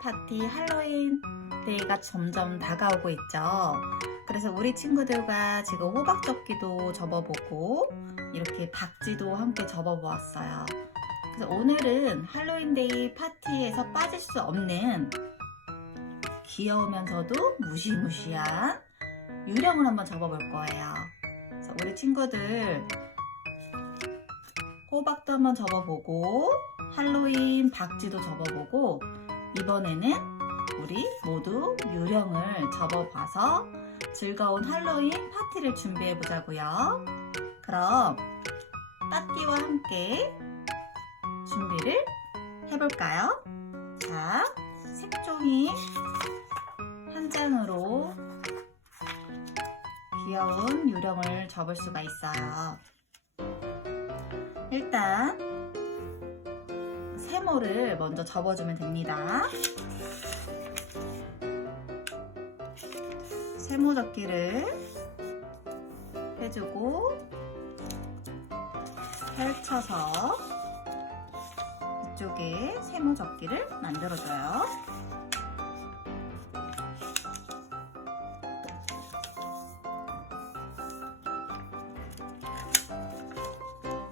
파티 할로윈 데이가 점점 다가오고 있죠. 그래서 우리 친구들과 지금 호박 접기도 접어보고 이렇게 박지도 함께 접어보았어요. 그래서 오늘은 할로윈 데이 파티에서 빠질 수 없는 귀여우면서도 무시무시한 유령을 한번 접어볼 거예요. 그래서 우리 친구들 호박도 한번 접어보고 할로윈 박지도 접어보고 이번에는 우리 모두 유령을 접어봐서 즐거운 할로윈 파티를 준비해 보자고요. 그럼 따띠와 함께 준비를 해볼까요? 자, 색종이 한 장으로 귀여운 유령을 접을 수가 있어요. 일단 세모를 먼저 접어주면 됩니다. 세모 접기를 해주고 펼쳐서 이쪽에 세모 접기를 만들어줘요.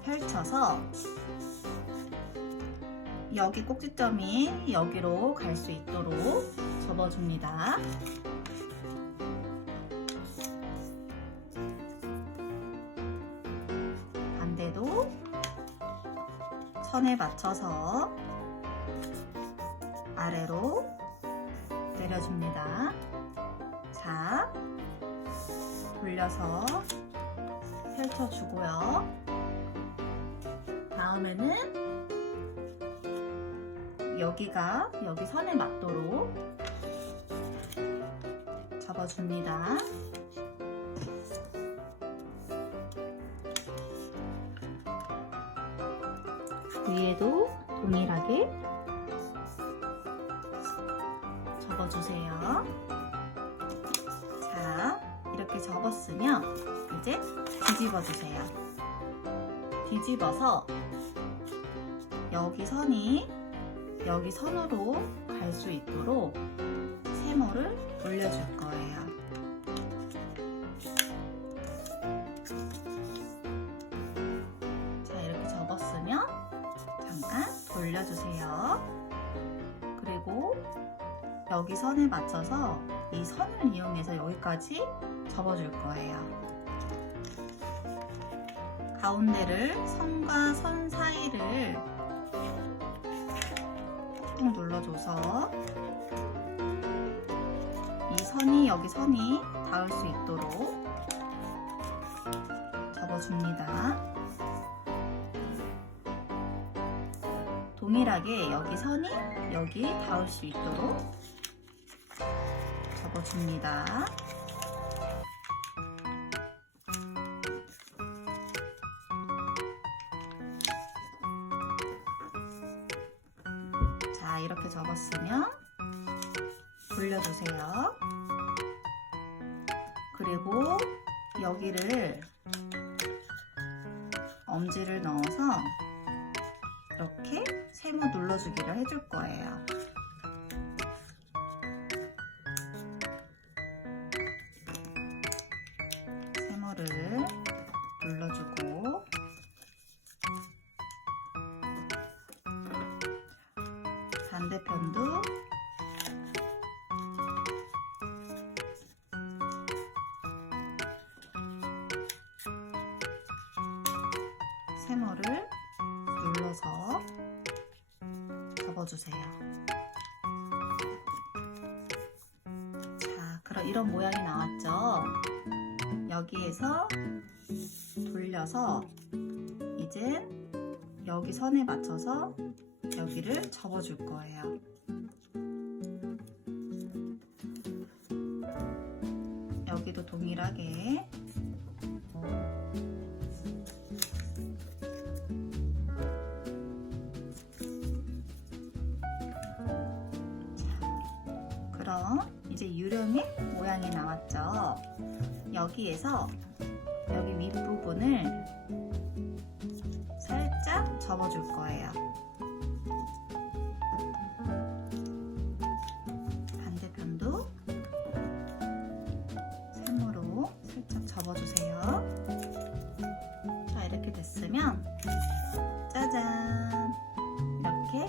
펼쳐서 여기 꼭지점이 여기로 갈 수 있도록 접어줍니다. 반대도 선에 맞춰서 아래로 내려줍니다. 자, 돌려서 펼쳐주고요. 다음에는 여기가 여기 선에 맞도록 접어줍니다. 위에도 동일하게 접어주세요. 자, 이렇게 접었으면 이제 뒤집어 주세요. 뒤집어서 여기 선이 여기 선으로 갈 수 있도록 세모를 올려줄 거예요. 자, 이렇게 접었으면 잠깐 돌려주세요. 그리고 여기 선에 맞춰서 이 선을 이용해서 여기까지 접어줄 거예요. 가운데를 선과 선 사이를 꾹 눌러줘서 이 선이 여기 선이 닿을 수 있도록 접어줍니다. 동일하게 여기 선이 여기 닿을 수 있도록 접어줍니다. 접었으면 돌려주세요. 그리고 여기를 엄지를 넣어서 이렇게 세모 눌러주기를 해줄 거예요. 반대편도 세모를 눌러서 접어주세요. 자, 그럼 이런 모양이 나왔죠? 여기에서 돌려서 이제 여기 선에 맞춰서 여기를 접어줄 거예요. 여기도 동일하게 그럼 이제 유령의 모양이 나왔죠. 여기에서 여기 윗부분을 살짝 접어줄 거예요. 접어주세요. 자, 이렇게 됐으면 짜잔! 이렇게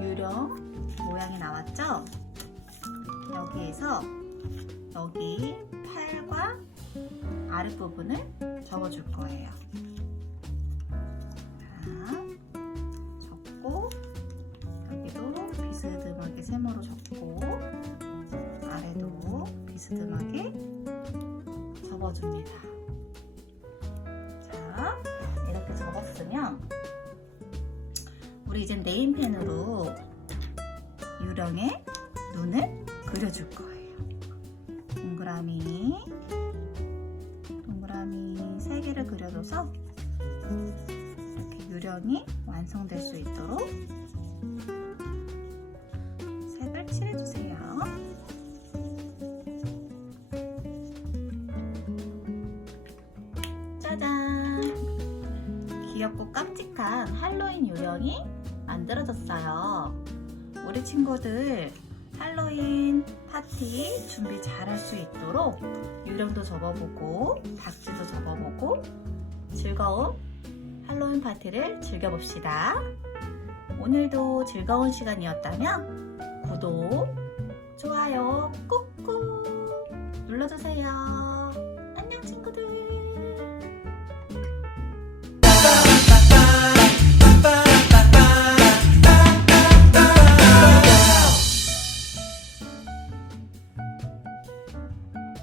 유령 모양이 나왔죠? 여기에서 여기 팔과 아랫부분을 접어줄 거예요. 접고 여기도 비스듬하게 세모로 접고 아래도 비스듬하게 접어줍니다. 자, 이렇게 접었으면 우리 이제 네임펜으로 유령의 눈을 그려줄 거예요. 동그라미, 동그라미 세 개를 그려줘서 이렇게 유령이 완성될 수 있도록 깜찍한 할로윈 유령이 만들어졌어요. 우리 친구들 할로윈 파티 준비 잘할 수 있도록 유령도 접어보고 박지도 접어보고 즐거운 할로윈 파티를 즐겨봅시다. 오늘도 즐거운 시간이었다면 구독, 좋아요 꾹꾹 눌러주세요.